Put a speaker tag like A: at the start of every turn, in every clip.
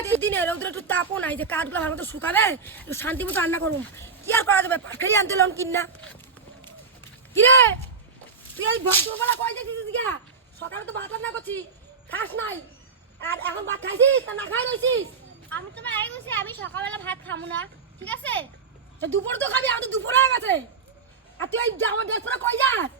A: লাগছে দিনে রৌদ্র একটু তাপও নাই যে কাঠগুলো ভালো মতো শুকাবে একটু শান্তি মতো রান্না করব। কি আর করা যাবে? পাখারি আনতে লোন কিনা? কি রে তুই এই ভদ্রবেলা কয় দেখছিস দিঘা সকালে তো ভাত রান্না করছি খাস নাই। আর এখন ভাত খাইছিস না খাই রইছিস?
B: আমি তোমার আগে বলছি আমি সকালবেলা ভাত খাব না ঠিক আছে?
A: দুপুর তো খাবি আমার তো দুপুর হয়ে গেছে। আর তুই এই আমার ড্রেস পরে কই যাস?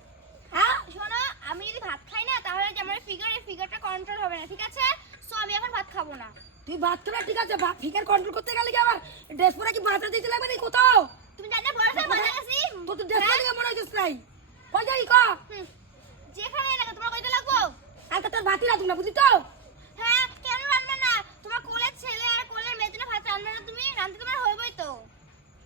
A: হ্যাঁ?
B: শোনো আমি যদি ভাত খাই না তাহলে যে আমার ফিগার ফিগারটা কন্ট্রোল হবে না ঠিক আছে? সো আমি এখন ভাত খাব না।
A: তুই খাবে ঠিক আছে ফিকার কন্ট্রোল করতে গেলে কি আবার? ড্রেস পরে কি ভাত দিতে লাগবে না কোথাও?
B: তুমি জানো ভরসা বাজা গেছি।
A: তোর তো ড্রেস পরে মনে হইছিস নাই। কই যাই ক?
B: যেখানে লাগে তোমার কইতে লাগবো?
A: আর তোর ভাতই রাখুন না বুঝলি তো?
B: হ্যাঁ কেন রান্না না? তোমার কোলের ছেলে আর কোলের মেয়ের জন্য ভাত রান্না না তুমি রান্না তোমার হইবই তো।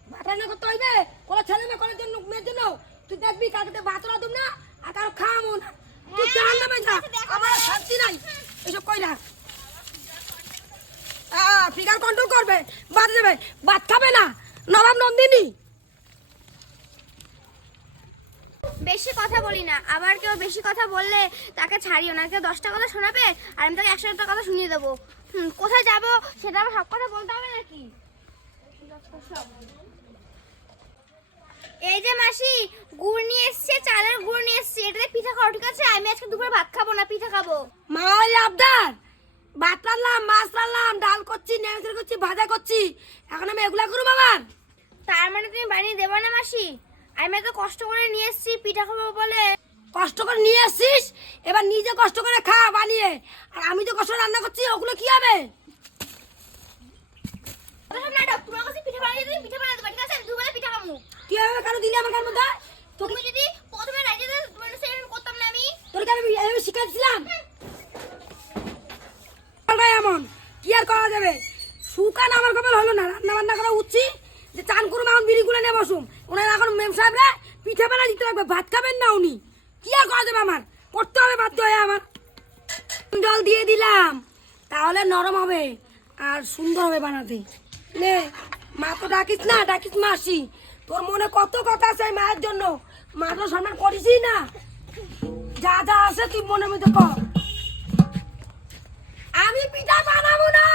A: ভাত রান্না করতে হইবে? কোনো ছেলে মেয়ে করার জন্য মেয়ের জন্য? তুই দেখবি কালকে ভাত রাখুন না আর কারও খাওয়াবো না তুই
B: হ্যাঁ,
A: চাল নামে যা
B: আচ্ছা, দেখো
A: আমার
B: না।
A: শান্তি নাই এসব কই না ফিগার কন্ট্রোল করবে ভাত দেবে ভাত খাবে না। নবাব নন্দিনী।
B: বেশি কথা বলি না। আবার কেউ বেশি কথা বললে তাকে ছাড়িও না। কেউ দশটা কথা শোনাবে আর আমি তাকে একশোটা কথা শুনিয়ে দেবো। হুম, কোথায় যাব সেটা আমার সব কথা বলতে হবে নাকি? এই যে মাসি গুড় নিয়ে এসছে চালের গুড় নিয়ে এসছে। এটাতে পিঠা খাও ঠিক আছে? আমি আজকে দুপুরে ভাত খাব না পিঠা খাব।
A: মাওয়াই আবদার। রান্নাম মাছ রান্নাম ডাল করছি নেমে করছি ভাজা করছি। এখন আমি এগুলা করব আবার
B: তার মানে তুমি বানিয়ে দেবো না মাসি? আমি এত কষ্ট করে নিয়ে এসছি পিঠা খাব বলে।
A: কষ্ট করে নিয়ে আসছিস এবার নিজে কষ্ট করে খা বানিয়ে। আর আমি তো কষ্ট রান্না করছি ওগুলো কি হবে? কি হবে কেন দিলি আমার কার মধ্যে
B: তুমি যদি প্রথমে রাজি সেরকম করতাম না আমি।
A: তোর কাছে আমি এভাবে শিখাচ্ছিলাম বলটাই এমন কি আর করা যাবে। শুকান আমার কপাল হলো না। রান্না বান্না করা উঠছি যে চান করুম, এখন বিড়িগুলো নিয়ে বসুম। ওনার এখন মেম সাহেবরা পিঠে বানা দিতে লাগবে ভাত খাবেন না উনি। কি আর করা যাবে আমার? করতে হবে বাধ্য হয়ে আমার। জল দিয়ে দিলাম। তাহলে নরম হবে আর সুন্দর হবে বানাতে। নে, মা তো ডাকিস না, ডাকিস মাসি। তোর মনে কত কথা আছে মায়ের জন্য? মা তো সম্মান করিসই না। যা যা আছে তুই মনে মধ্যে কর। আমি পিঠা বানাবো না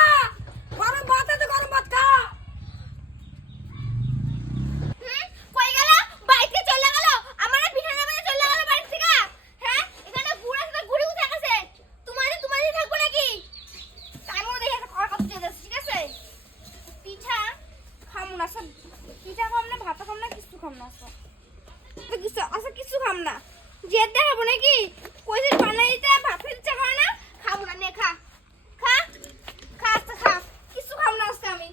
A: গরম ভাত আছে গরম ভাত খা
B: হুম, কই গেল বাড়িতে চলে গেল আমার আর পিঠা নেবে চলে গেল বাড়ি থেকে হ্যাঁ এখানে বুড়া সাথে ঘুরে ঘুরে গেছে তোমাদের তোমাদের থাকব নাকি তাই মনে দেখে একটা কথা চলে যাচ্ছে ঠিক আছে পিঠা খাম না সব পিঠা খাম না ভাত খাম না কিছু খাম না সব তো কিছু আচ্ছা কিছু খাম না। জেদ দেখাবো নাকি কইছে বানাই দিতে ভাত খেতে ইচ্ছা করে না খাব না নে খা খা খা আচ্ছা খা কিছু খাম না আজকে আমি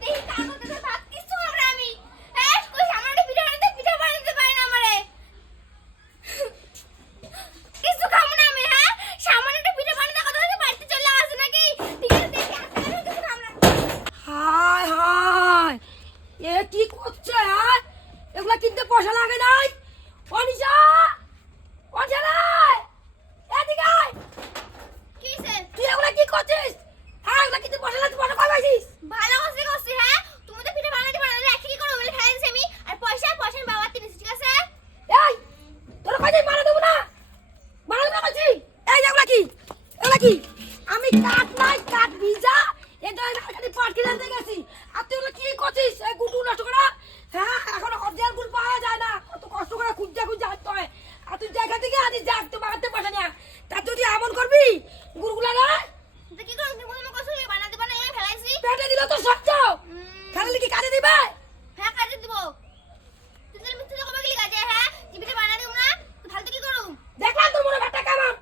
B: দেখি কার মধ্যে তো ভাত কিছু খাম না আমি হ্যাঁ কই সামনে পিঠা বানাতে পিঠা বানাতে পারি না আমারে কিছু খাব না আমি হ্যাঁ সামান্য একটা পিঠা বানাতে কথা হচ্ছে বাড়িতে চলে আসে নাকি ঠিক আছে দেখি আজকে আমি কিছু খাম না
A: হায় হায় এ কি করছে হ্যাঁ এগুলা কিনতে পয়সা লাগে নাই অনিশা অঞ্জলাই এদিকে আয়।
B: কি হইছে?
A: তুই এগুলা কি করছিস? হ্যাঁ এগুলা কিনতে পয়সা লাগছে পয়সা কই পাইছিস
B: ভালো করছি করছি হ্যাঁ? তুমি তো পিঠা বানাতে পারো না কি করো বলে দিছি আমি। আর পয়সা পয়সা বাবার থেকে ঠিক আছে?
A: এই তোর কাছে মারা দেবো না? মারা দেবো না বলছি? এই এগুলা কি? এগুলা কি? আমি কাঠ নাই কাঠ ভিজা। এটা মার্কেটে পাট কিনে আনতে গেছি। আর তুই এগুলো কি করছিস? এই গুটু নষ্ট করা? হ্যাঁ এখন অরিজিনাল গুড় পাওয়া যায় না। কত কষ্ট করে খুঁজতে খুঁজতে আসতে হয়। আর তুই জায়গা থেকে আনিস যাক তো বাগাতে পয়সা নেয়া তা তুই যদি এমন করবি? গুড়গুলা না
B: কি করো তুমি প্রথমে কষ্ট করে বানাতে পারো আমি ফেলাইছি।
A: পেটে দিলে তো সহ্য! খালি কি কাজে দিবে?
B: হ্যাঁ কাজে দিব। তুই তাহলে মিথ্যে কথা বললি কাজে হ্যাঁ? যে বানা দিব না? তো ফালতু কি করুম?
A: দেখলাম তোর মনে ব্যাটা কেমন?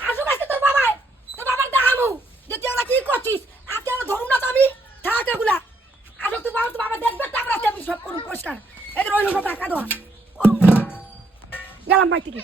A: আসুক আজকে তোর বাবাই। তোর বাবার দেখামু যে তুই এগুলা কি করছিস? আজকে আমরা ধরুন না তো আমি? থাক এগুলা। আসুক তোর বাবা তোর বাবা দেখবে তারপর আমি সব করুন পরিষ্কার। এদের ওই সব টাকা দেওয়া। গেলাম বাড়ি থেকে।